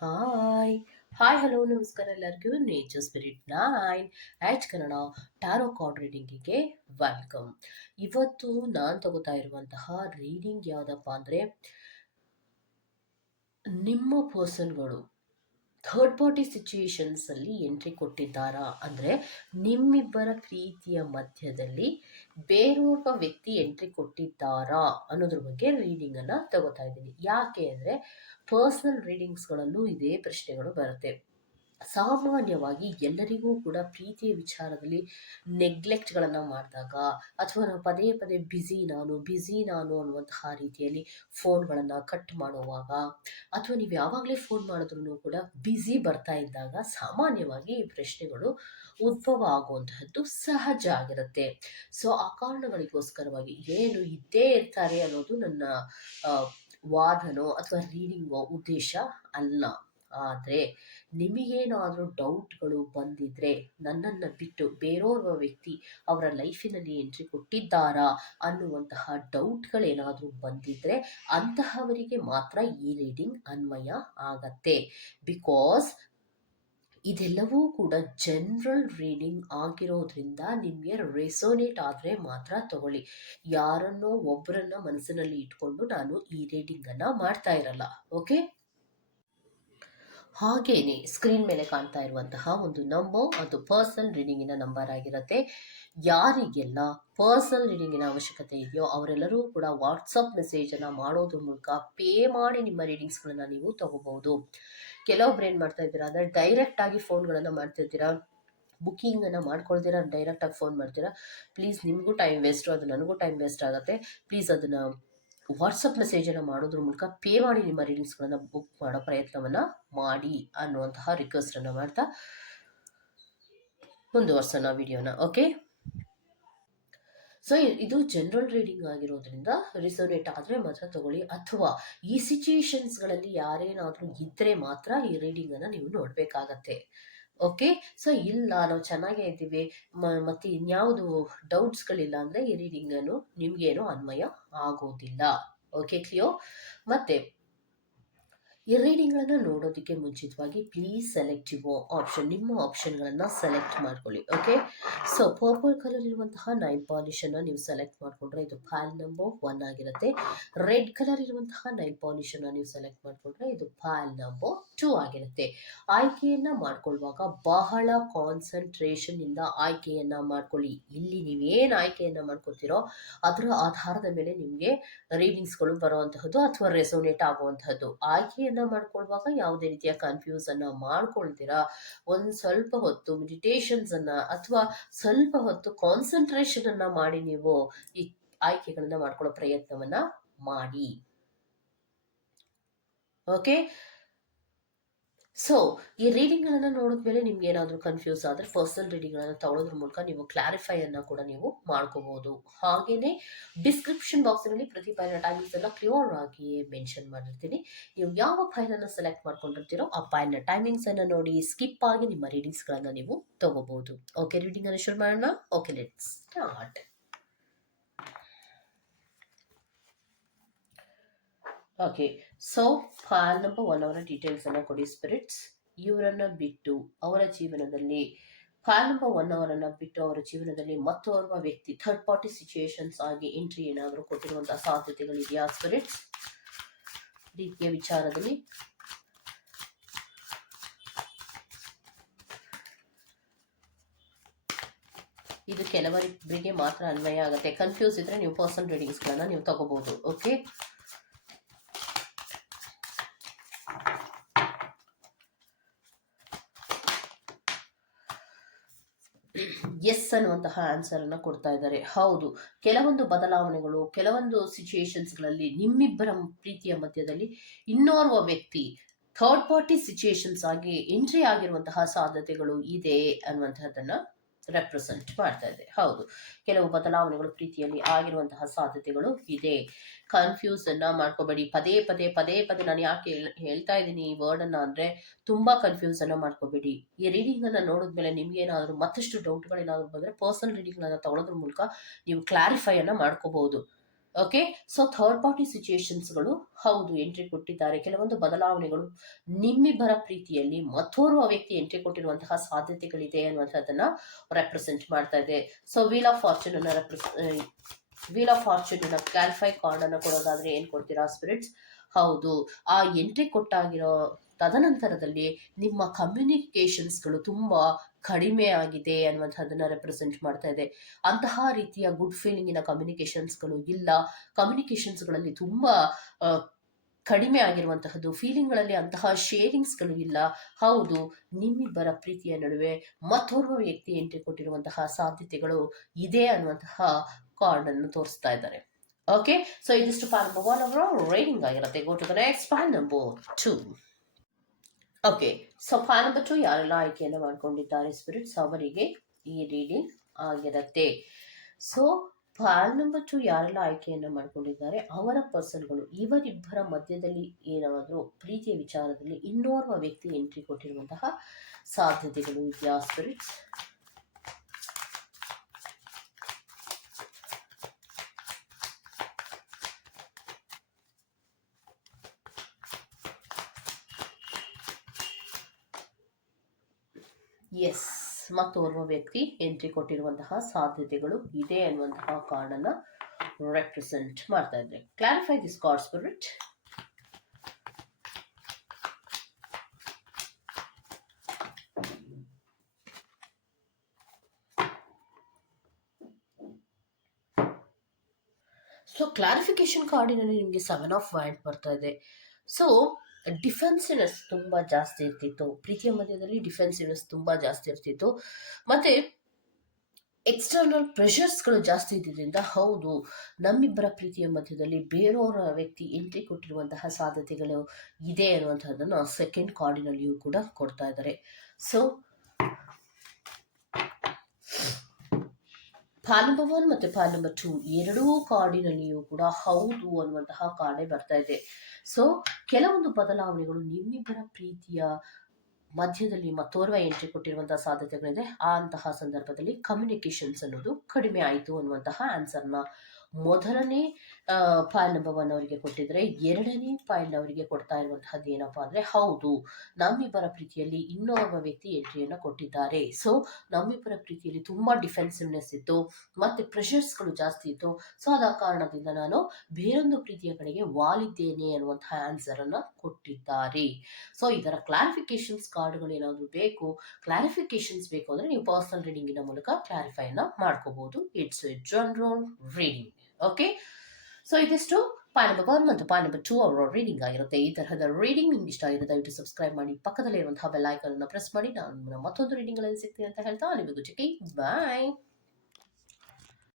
Hi hi hello ನಮಸ್ಕಾರ ಎಲ್ಲರಿಗೂ. Nature spirit nine H Kannada tarot card ರೀಡಿಂಗಿಗೆ welcome ಇವತ್ತು ನಾನು ತಗೋತಾ ಇರುವಂತಹ ರೀಡಿಂಗ್ ಯಾವುದಪ್ಪ ಅಂದರೆ ನಿಮ್ಮ ಪರ್ಸನ್ಗಳು ಥರ್ಡ್ ಪಾರ್ಟಿ ಸಿಚುಯೇಷನ್ಸಲ್ಲಿ ಎಂಟ್ರಿ ಕೊಟ್ಟಿದ್ದಾರಾ ಅಂದರೆ ನಿಮ್ಮಿಬ್ಬರ ಪ್ರೀತಿಯ ಮಧ್ಯದಲ್ಲಿ ಬೇರೊಬ್ಬ ವ್ಯಕ್ತಿ ಎಂಟ್ರಿ ಕೊಟ್ಟಿದ್ದಾರಾ ಅನ್ನೋದ್ರ ಬಗ್ಗೆ ರೀಡಿಂಗನ್ನು ತಗೋತಾ ಇದ್ದೀನಿ. ಯಾಕೆ ಅಂದರೆ ಪರ್ಸ್ನಲ್ ರೀಡಿಂಗ್ಸ್ಗಳಲ್ಲೂ ಇದೇ ಪ್ರಶ್ನೆಗಳು ಬರುತ್ತೆ. ಸಾಮಾನ್ಯವಾಗಿ ಎಲ್ಲರಿಗೂ ಕೂಡ ಪ್ರೀತಿಯ ವಿಚಾರದಲ್ಲಿ ನೆಗ್ಲೆಕ್ಟ್ಗಳನ್ನು ಮಾಡಿದಾಗ ಅಥವಾ ನಾವು ಪದೇ ಪದೇ ಬ್ಯುಸಿ ನಾನು ಬ್ಯುಸಿ ನಾನು ಅನ್ನುವಂತಹ ರೀತಿಯಲ್ಲಿ ಫೋನ್ಗಳನ್ನು ಕಟ್ ಮಾಡುವಾಗ ಅಥವಾ ನೀವು ಯಾವಾಗಲೇ ಫೋನ್ ಮಾಡಿದ್ರೂ ಕೂಡ ಬ್ಯುಸಿ ಬರ್ತಾ ಇದ್ದಾಗ ಸಾಮಾನ್ಯವಾಗಿ ಈ ಪ್ರಶ್ನೆಗಳು ಉದ್ಭವ ಆಗುವಂತಹದ್ದು ಸಹಜ ಆಗಿರುತ್ತೆ. ಸೊ ಆ ಕಾರಣಗಳಿಗೋಸ್ಕರವಾಗಿ ಏನು ಇದ್ದೇ ಇರ್ತಾರೆ ಅನ್ನೋದು ನನ್ನ ವಾದನೋ ಅಥವಾ ರೀಡಿಂಗೋ ಉದ್ದೇಶ ಅಲ್ಲ. ಆದರೆ ನಿಮಗೇನಾದರೂ ಡೌಟ್ಗಳು ಬಂದಿದ್ರೆ ನನ್ನನ್ನು ಬಿಟ್ಟು ಬೇರೋರ್ವ ವ್ಯಕ್ತಿ ಅವರ ಲೈಫಿನಲ್ಲಿ ಎಂಟ್ರಿ ಕೊಟ್ಟಿದ್ದಾರಾ ಅನ್ನುವಂತಹ ಡೌಟ್ಗಳೇನಾದರೂ ಬಂದಿದ್ರೆ ಅಂತಹವರಿಗೆ ಮಾತ್ರ ಈ ರೀಡಿಂಗ್ ಅನ್ವಯ ಆಗತ್ತೆ. ಬಿಕಾಸ್ ಇದೆಲ್ಲವೂ ಕೂಡ ಜನರಲ್ ರೀಡಿಂಗ್ ಆಗಿರೋದ್ರಿಂದ ನಿಮಗೆ ರೆಸೋನೇಟ್ ಆದರೆ ಮಾತ್ರ ತಗೊಳ್ಳಿ. ಯಾರನ್ನೋ ಒಬ್ಬರನ್ನ ಮನಸ್ಸಿನಲ್ಲಿ ಇಟ್ಕೊಂಡು ನಾನು ಈ ರೀಡಿಂಗನ್ನು ಮಾಡ್ತಾ ಇರಲ್ಲ, ಓಕೆ? ಹಾಗೇನೆ ಸ್ಕ್ರೀನ್ ಮೇಲೆ ಕಾಣ್ತಾ ಇರುವಂತಹ ಒಂದು ನಂಬರ್ ಅದು ಪರ್ಸನಲ್ ರೀಡಿಂಗಿನ ನಂಬರ್ ಆಗಿರುತ್ತೆ. ಯಾರಿಗೆಲ್ಲ ಪರ್ಸನಲ್ ರೀಡಿಂಗಿನ ಅವಶ್ಯಕತೆ ಇದೆಯೋ ಅವರೆಲ್ಲರೂ ಕೂಡ ವಾಟ್ಸಪ್ ಮೆಸೇಜನ್ನು ಮಾಡೋದ್ರ ಮೂಲಕ ಪೇ ಮಾಡಿ ನಿಮ್ಮ ರೀಡಿಂಗ್ಸ್ಗಳನ್ನು ನೀವು ತಗೋಬಹುದು. ಕೆಲವೊಬ್ರು ಏನು ಮಾಡ್ತಾ ಇದ್ದೀರಾ ಅಂದರೆ ಡೈರೆಕ್ಟಾಗಿ ಫೋನ್ಗಳನ್ನು ಮಾಡ್ತಿರ್ತೀರಾ? ಬುಕ್ಕಿಂಗನ್ನು ಮಾಡ್ಕೊಳ್ತೀರಾ? ಡೈರೆಕ್ಟಾಗಿ ಫೋನ್ ಮಾಡ್ತೀರಾ? ಪ್ಲೀಸ್ ನಿಮಗೂ ಟೈಮ್ ವೇಸ್ಟು ಅದು ನನಗೂ ಟೈಮ್ ವೇಸ್ಟ್ ಆಗುತ್ತೆ. ಪ್ಲೀಸ್ ಅದನ್ನು ವಾಟ್ಸಪ್ ಮೆಸೇಜನ್ನು ಮಾಡೋದ್ರ ಮೂಲಕ ಪೇ ಮಾಡಿ ನಿಮ್ಮ ರೀಡಿಂಗ್ಸ್ಗಳನ್ನು ಬುಕ್ ಮಾಡೋ ಪ್ರಯತ್ನವನ್ನು ಮಾಡಿ ಅನ್ನುವಂತಹ ರಿಕ್ವೆಸ್ಟನ್ನು ಮಾಡ್ತಾ ಮುಂದುವರ್ಸೋಣ ವಿಡಿಯೋನ ಓಕೆ ಸೊ ಇದು ಜನರಲ್ ರೀಡಿಂಗ್ ಆಗಿರೋದ್ರಿಂದ ರಿಸೋನೇಟ್ ಆದರೆ ಮಾತ್ರ ತಗೊಳ್ಳಿ. ಅಥವಾ ಈ ಸಿಚುಯೇಷನ್ಸ್ಗಳಲ್ಲಿ ಯಾರೇನಾದರೂ ಇದ್ದರೆ ಮಾತ್ರ ಈ ರೀಡಿಂಗನ್ನು ನೀವು ನೋಡಬೇಕಾಗತ್ತೆ. ಓಕೆ ಸೊ ಇಲ್ಲ ನಾವು ಚೆನ್ನಾಗೇ ಇದ್ದೀವಿ. ಮತ್ತೆ ಇನ್ಯಾವುದು ಡೌಟ್ಸ್ಗಳಿಲ್ಲ ಅಂದರೆ ಈ ರೀಡಿಂಗನ್ನು ನಿಮಗೇನು ಅನ್ವಯ ಆಗೋದಿಲ್ಲ. ಓಕೆ ಕ್ಲಿಯೋ ಮತ್ತೆ, ಈ ರೀಡಿಂಗ್ಗಳನ್ನು ನೋಡೋದಕ್ಕೆ ಮುಂಚಿತವಾಗಿ ಪ್ಲೀಸ್ ಸೆಲೆಕ್ಟ್ ಯುವ ಆಪ್ಷನ್ ನಿಮ್ಮ ಆಪ್ಷನ್ಗಳನ್ನು ಸೆಲೆಕ್ಟ್ ಮಾಡ್ಕೊಳ್ಳಿ. ಓಕೆ ಸೊ ಪರ್ಪಲ್ ಕಲರ್ ಇರುವಂತಹ ನೈಲ್ ಪಾಲಿಶನ್ನು ನೀವು ಸೆಲೆಕ್ಟ್ ಮಾಡಿಕೊಂಡ್ರೆ ಇದು ಫೈಲ್ ನಂಬರ್ ಒನ್ ಆಗಿರುತ್ತೆ. ರೆಡ್ ಕಲರ್ ಇರುವಂತಹ ನೈಲ್ ಪಾಲಿಶನ್ನು ನೀವು ಸೆಲೆಕ್ಟ್ ಮಾಡಿಕೊಂಡ್ರೆ ಇದು ಫೈಲ್ ನಂಬರ್ ಟೂ ಆಗಿರುತ್ತೆ. ಆಯ್ಕೆಯನ್ನು ಮಾಡ್ಕೊಳ್ಳುವಾಗ ಬಹಳ ಕಾನ್ಸಂಟ್ರೇಷನ್ ಇಂದ ಆಯ್ಕೆಯನ್ನು ಮಾಡ್ಕೊಳ್ಳಿ. ಇಲ್ಲಿ ನೀವೇನು ಆಯ್ಕೆಯನ್ನು ಮಾಡ್ಕೊತೀರೋ ಅದರ ಆಧಾರದ ಮೇಲೆ ನಿಮಗೆ ರೀಡಿಂಗ್ಸ್ಗಳು ಬರುವಂತಹದ್ದು ಅಥವಾ ರೆಸೋನೇಟ್ ಆಗುವಂತಹದ್ದು. ಆಯ್ಕೆಯನ್ನ ಮಾಡ್ಕೊಳ್ಳುವಾಗ ಯಾವುದೇ ರೀತಿಯ ಕನ್ಫ್ಯೂಸ್ ಅನ್ನ ಮಾಡ್ಕೊಳ್ತೀರಾ? ಒಂದು ಸ್ವಲ್ಪ ಹೊತ್ತು ಮೆಡಿಟೇಷನ್ಸ್ ಅನ್ನ ಅಥವಾ ಸ್ವಲ್ಪ ಹೊತ್ತು ಕಾನ್ಸಂಟ್ರೇಷನ್ ಅನ್ನ ಮಾಡಿ ನೀವು ಈ ಆಯ್ಕೆಗಳನ್ನ ಮಾಡ್ಕೊಳ್ಳೋ ಪ್ರಯತ್ನವನ್ನ ಮಾಡಿ. ಓಕೆ ಸೊ ಈ ರೀಡಿಂಗ್ಗಳನ್ನು ನೋಡಿದ್ಮೇಲೆ ನಿಮ್ಗೆ ಏನಾದರೂ ಕನ್ಫ್ಯೂಸ್ ಆದರೆ ಪರ್ಸನಲ್ ರೀಡಿಂಗ್ಗಳನ್ನು ತಗೊಳ್ಳೋದ್ರ ಮೂಲಕ ನೀವು ಕ್ಲಾರಿಫೈ ಅನ್ನ ಕೂಡ ನೀವು ಮಾಡ್ಕೋಬಹುದು ಹಾಗೆಯೇ ಡಿಸ್ಕ್ರಿಪ್ಷನ್ ಬಾಕ್ಸ್ನಲ್ಲಿ ಪ್ರತಿ ಫೈಲ್ನ ಟೈಮಿಂಗ್ಸ್ ಎಲ್ಲ ಕ್ಲಿಯರ್ ಆಗಿ ಮೆನ್ಷನ್ ಮಾಡಿರ್ತೀನಿ. ನೀವು ಯಾವ ಫೈಲನ್ನು ಸೆಲೆಕ್ಟ್ ಮಾಡ್ಕೊಂಡಿರ್ತೀರೋ ಆ ಫೈಲ್ನ ಟೈಮಿಂಗ್ಸ್ ಅನ್ನು ನೋಡಿ ಸ್ಕಿಪ್ ಆಗಿ ನಿಮ್ಮ ರೀಡಿಂಗ್ಸ್ಗಳನ್ನು ನೀವು ತಗೋಬಹುದು ಓಕೆ ರೀಡಿಂಗ್ ಅನ್ನು ಶುರು ಮಾಡೋಣ. Okay let's start okay so pile number one ಅವರ ಡೀಟೇಲ್ಸ್ ಅನ್ನ ಕೊಡಿ ಸ್ಪಿರಿಟ್ಸ್ ಇವರನ್ನು ಬಿಟ್ಟು ಅವರ ಜೀವನದಲ್ಲಿ. ಫಾಲ್ ನಂಬರ್ ಒನ್ ಅವರನ್ನು ಬಿಟ್ಟು ಅವರ ಜೀವನದಲ್ಲಿ ಮತ್ತೋರ್ವ ವ್ಯಕ್ತಿ ಥರ್ಡ್ ಪಾರ್ಟಿ ಸಿಚುಯೇಷನ್ಸ್ ಆಗಿ ಎಂಟ್ರಿ ಏನಾದರೂ ಕೊಟ್ಟಿರುವಂತಹ ಸಾಧ್ಯತೆಗಳಿದೆಯಾ ಸ್ಪಿರಿಟ್ಸ್ ರೀತಿಯ ವಿಚಾರದಲ್ಲಿ. ಇದು ಕೆಲವರಿಗೆ ಮಾತ್ರ ಅನ್ವಯ ಆಗುತ್ತೆ. ಕನ್ಫ್ಯೂಸ್ ಇದ್ರೆ ನೀವು ಪರ್ಸನ್ ರೀಡಿಂಗ್ಸ್ಗಳನ್ನ ನೀವು ತಗೋಬಹುದು ಓಕೆ ಎಸ್ ಅನ್ನುವಂತಹ ಆನ್ಸರ್ ಅನ್ನ ಕೊಡ್ತಾ ಇದ್ದಾರೆ. ಹೌದು, ಕೆಲವೊಂದು ಬದಲಾವಣೆಗಳು, ಕೆಲವೊಂದು ಸಿಚುಯೇಷನ್ಸ್ಗಳಲ್ಲಿ ನಿಮ್ಮಿಬ್ಬರ ಪ್ರೀತಿಯ ಮಧ್ಯದಲ್ಲಿ ಇನ್ನೋರ್ವ ವ್ಯಕ್ತಿ ಥರ್ಡ್ ಪಾರ್ಟಿ ಸಿಚುಯೇಷನ್ಸ್ ಆಗಿ ಎಂಟ್ರಿ ಆಗಿರುವಂತಹ ಸಾಧ್ಯತೆಗಳು ಇದೆ ಅನ್ನುವಂತಹದ್ದನ್ನ ರೆಪ್ರೆಸೆಂಟ್ ಮಾಡ್ತಾ ಇದೆ ಹೌದು, ಕೆಲವು ಬದಲಾವಣೆಗಳು ಪ್ರೀತಿಯಲ್ಲಿ ಆಗಿರುವಂತಹ ಸಾಧ್ಯತೆಗಳು ಇದೆ. ಕನ್ಫ್ಯೂಸ್ ಅನ್ನ ಮಾಡ್ಕೋಬೇಡಿ. ಪದೇ ಪದೇ ಪದೇ ಪದೇ ನಾನು ಯಾಕೆ ಹೇಳ್- ಹೇಳ್ತಾ ಇದ್ದೀನಿ ಈ ವರ್ಡ್ ಅನ್ನ ಅಂದ್ರೆ ತುಂಬಾ ಕನ್ಫ್ಯೂಸ್ ಅನ್ನ ಮಾಡ್ಕೋಬೇಡಿ. ಈ ರೀಡಿಂಗ್ ಅನ್ನ ನೋಡಿದ್ಮೇಲೆ ನಿಮ್ಗೆ ಏನಾದ್ರು ಮತ್ತಷ್ಟು ಡೌಟ್ಗಳೇನಾದ್ರು ಬಂದ್ರೆ ಪರ್ಸನಲ್ ರೀಡಿಂಗ್ ಅನ್ನ ತಗೊಳೋದ್ರ ಮೂಲಕ ನೀವು ಕ್ಲಾರಿಫೈ ಅನ್ನ ಮಾಡ್ಕೋಬಹುದು ಓಕೆ ಸೊ ಥರ್ಡ್ ಪಾರ್ಟಿ ಸಿಚುಯೇಷನ್ಸ್ಗಳು ಹೌದು ಎಂಟ್ರಿ ಕೊಟ್ಟಿದ್ದಾರೆ. ಕೆಲವೊಂದು ಬದಲಾವಣೆಗಳು ನಿಮ್ಮಿಬ್ಬರ ಪ್ರೀತಿಯಲ್ಲಿ ಮತ್ತೋರ್ವ ವ್ಯಕ್ತಿ ಎಂಟ್ರಿ ಕೊಟ್ಟಿರುವಂತಹ ಸಾಧ್ಯತೆಗಳಿದೆ ಅನ್ನುವಂಥದ್ದನ್ನ ರೆಪ್ರೆಸೆಂಟ್ ಮಾಡ್ತಾ ಇದೆ. ಸೊ ವೀಲ್ ಆಫ್ ಫಾರ್ಚೂನ್ ಅನ್ನ ರೆಪ್ರೆಸ್ wheel of fortune clarify card ಅನ್ನ ಕೊಡೋದಾದ್ರೆ ಏನ್ ಕೊಡ್ತೀರಾ ಸ್ಪಿರಿಟ್ಸ್ ಹೌದು. ಆ ಎಂಟ್ರಿ ಕೊಟ್ಟಾಗಿರೋ ತದನಂತರದಲ್ಲಿ ನಿಮ್ಮ ಕಮ್ಯುನಿಕೇಶನ್ಸ್ಗಳು ತುಂಬ ಕಡಿಮೆ ಆಗಿದೆ ಅನ್ನುವಂಥದ್ದನ್ನ ರೆಪ್ರೆಸೆಂಟ್ ಮಾಡ್ತಾ ಇದೆ. ಅಂತಹ ರೀತಿಯ ಗುಡ್ ಫೀಲಿಂಗಿನ ಕಮ್ಯುನಿಕೇಶನ್ಸ್ಗಳು ಇಲ್ಲ. ಕಮ್ಯುನಿಕೇಶನ್ಸ್ಗಳಲ್ಲಿ ತುಂಬ ಕಡಿಮೆ ಆಗಿರುವಂತಹದ್ದು ಫೀಲಿಂಗ್ಗಳಲ್ಲಿ ಅಂತಹ ಶೇರಿಂಗ್ಸ್ಗಳು ಇಲ್ಲ. ಹೌದು, ನಿಮ್ಮಿಬ್ಬರ ಪ್ರೀತಿಯ ನಡುವೆ ಮತ್ತೋರ್ವ ವ್ಯಕ್ತಿ ಎಂಟ್ರಿ ಕೊಟ್ಟಿರುವಂತಹ ಸಾಧ್ಯತೆಗಳು ಇದೆ ಅನ್ನುವಂತಹ ಕಾರ್ಡ್ ಅನ್ನು ತೋರಿಸ್ತಾ ಇದ್ದಾರೆ. ಓಕೆ ಸೊ ಇದಿಷ್ಟು ಪಾಲ್ ನಂಬರ್ ಒನ್ ಅವರ ರೈಡಿಂಗ್ ಆಗಿರುತ್ತೆ. Go to the next number two okay so pile number two ಯಾರೆಲ್ಲ ಆಯ್ಕೆಯನ್ನು ಮಾಡ್ಕೊಂಡಿದ್ದಾರೆ ಸ್ಪಿರಿಟ್ಸ್ ಅವರಿಗೆ ಈ ರೀಡಿಂಗ್ ಆಗಿರುತ್ತೆ. ಸೊ ಫೈವ್ ನಂಬರ್ ಟು ಯಾರೆಲ್ಲ ಆಯ್ಕೆಯನ್ನು ಮಾಡ್ಕೊಂಡಿದ್ದಾರೆ, ಅವರ ಪರ್ಸನ್ಗಳು ಇವರಿಬ್ಬರ ಮಧ್ಯದಲ್ಲಿ ಏನಾದರೂ ಪ್ರೀತಿಯ ವಿಚಾರದಲ್ಲಿ ಇನ್ನೋರ್ವ ವ್ಯಕ್ತಿ ಎಂಟ್ರಿ ಕೊಟ್ಟಿರುವಂತಹ ಸಾಧ್ಯತೆಗಳು ಇದೆಯಾ ಸ್ಪಿರಿಟ್ಸ್ ಎಸ್ ಮತ್ತೋರ್ವ ವ್ಯಕ್ತಿ ಎಂಟ್ರಿ ಕೊಟ್ಟಿರುವಂತಹ ಸಾಧ್ಯತೆಗಳು ಇದೆ ಅನ್ನುವಂತಹ ಕಾರ್ಡನ್ನ ರೆಪ್ರೆಸೆಂಟ್ ಮಾಡ್ತಾ ಇದ್ರೆ clarify this card spirit so clarification ಕಾರ್ಡಿನಲ್ಲಿ ನಿಮಗೆ ಸೆವೆನ್ ಆಫ್ ವೈಂಡ್ ಬರ್ತಾ ಇದೆ. ಸೊ ಡಿಫೆನ್ಸಿನೆಸ್ ತುಂಬ ಜಾಸ್ತಿ ಇರ್ತಿತ್ತು. ಪ್ರೀತಿಯ ಮಧ್ಯದಲ್ಲಿ ಡಿಫೆನ್ಸಿವ್ನೆಸ್ ತುಂಬ ಜಾಸ್ತಿ ಇರ್ತಿತ್ತು. ಮತ್ತೆ ಎಕ್ಸ್ಟರ್ನಲ್ ಪ್ರೆಷರ್ಸ್ಗಳು ಜಾಸ್ತಿ ಇದ್ದಿದ್ದರಿಂದ ಹೌದು, ನಮ್ಮಿಬ್ಬರ ಪ್ರೀತಿಯ ಮಧ್ಯದಲ್ಲಿ ಬೇರೆಯವರ ವ್ಯಕ್ತಿ ಎಂಟ್ರಿ ಕೊಟ್ಟಿರುವಂತಹ ಸಾಧ್ಯತೆಗಳು ಇದೆ ಅನ್ನುವಂಥದ್ದನ್ನು ಸೆಕೆಂಡ್ ಕಾರ್ಡಿನಲ್ಲಿಯೂ ಕೂಡ ಕೊಡ್ತಾ ಇದ್ದಾರೆ. ಸೊ ಪಾಲ್ ನಂಬರ್ ಒನ್ ಮತ್ತು ಪಾಲ್ ನಂಬರ್ ಟೂ ಎರಡೂ ಕಾರ್ಡಿನಲ್ಲಿಯೂ ಕೂಡ ಹೌದು ಅನ್ನುವಂತಹ ಕಾರ್ಡೇ ಬರ್ತಾ ಇದೆ. ಸೊ ಕೆಲವೊಂದು ಬದಲಾವಣೆಗಳು ನಿಮ್ಮಿಬ್ಬರ ಪ್ರೀತಿಯ ಮಧ್ಯದಲ್ಲಿ ಮತ್ತೋರ್ವ ಎಂಟ್ರಿ ಕೊಟ್ಟಿರುವಂತಹ ಸಾಧ್ಯತೆಗಳಿದೆ. ಆ ಅಂತಹ ಸಂದರ್ಭದಲ್ಲಿ ಕಮ್ಯುನಿಕೇಶನ್ಸ್ ಅನ್ನೋದು ಕಡಿಮೆ ಆಯಿತು ಅನ್ನುವಂತಹ ಆನ್ಸರ್ನ ಮೊದಲನೇ ಫೈಲ್ ನಂಬರ್ ಒನ್ ಅವರಿಗೆ ಕೊಟ್ಟಿದ್ರೆ ಎರಡನೇ ಫೈಲ್ ಅವರಿಗೆ ಕೊಡ್ತಾ ಇರುವಂತಹದ್ದು ಏನಪ್ಪಾ ಅಂದ್ರೆ ಹೌದು, ನಮ್ಮಿಬ್ಬರ ಪ್ರೀತಿಯಲ್ಲಿ ಇನ್ನೊಬ್ಬ ವ್ಯಕ್ತಿ ಎಂಟ್ರಿಯನ್ನು ಕೊಟ್ಟಿದ್ದಾರೆ. ಸೊ ನಮ್ಮಿಬ್ಬರ ಪ್ರೀತಿಯಲ್ಲಿ ತುಂಬಾ ಡಿಫೆನ್ಸಿವ್ನೆಸ್ ಇತ್ತು, ಮತ್ತೆ ಪ್ರೆಷರ್ಸ್ಗಳು ಜಾಸ್ತಿ ಇತ್ತು. ಸೊ ಅದ ಕಾರಣದಿಂದ ನಾನು ಬೇರೊಂದು ಪ್ರೀತಿಯ ಕಡೆಗೆ ವಾಲಿದ್ದೇನೆ ಅನ್ನುವಂತಹ ಆನ್ಸರ್ ಅನ್ನ ಕೊಟ್ಟಿದ್ದಾರೆ. ಸೊ ಇದರ ಕ್ಲಾರಿಫಿಕೇಶನ್ಸ್ ಕಾರ್ಡ್ಗಳು ಏನಾದರೂ ಬೇಕು ಕ್ಲಾರಿಫಿಕೇಶನ್ಸ್ ಬೇಕು ಅಂದ್ರೆ ನೀವು ಪರ್ಸನಲ್ ರೀಡಿಂಗಿನ ಮೂಲಕ ಕ್ಲಾರಿಫೈ ಅನ್ನ ಮಾಡ್ಕೋಬಹುದು it's general reading okay so ಇದಿಷ್ಟು ಪಾಯ್ ನಂಬರ್ ಒನ್ ಮತ್ತು ಪಾಯ್ ನಂಬರ್ ಟೂ ಅವರ ರೀಡಿಂಗ್ ಆಗಿರುತ್ತೆ ಈ ತರಹದ ರೀಡಿಂಗ್ ನಿಮ್ಗೆ ಇಷ್ಟ ಆಗಿದೆ ದಯವಿಟ್ಟು ಸಬ್ಸ್ಕ್ರೈಬ್ ಮಾಡಿ ಪಕ್ಕದಲ್ಲಿರುವಂತಹ ಬೆಲ್ ಐಕನ್ ಪ್ರೆಸ್ ಮಾಡಿ ನಾನು ಮತ್ತೊಂದು ರೀಡಿಂಗ್ ಅಲ್ಲಿ ಸಿಗ್ತೀನಿ ಅಂತ ಹೇಳ್ತಾ ನಿಮಗೂ ಚಿಕ್ಕಿ ಬಾಯ್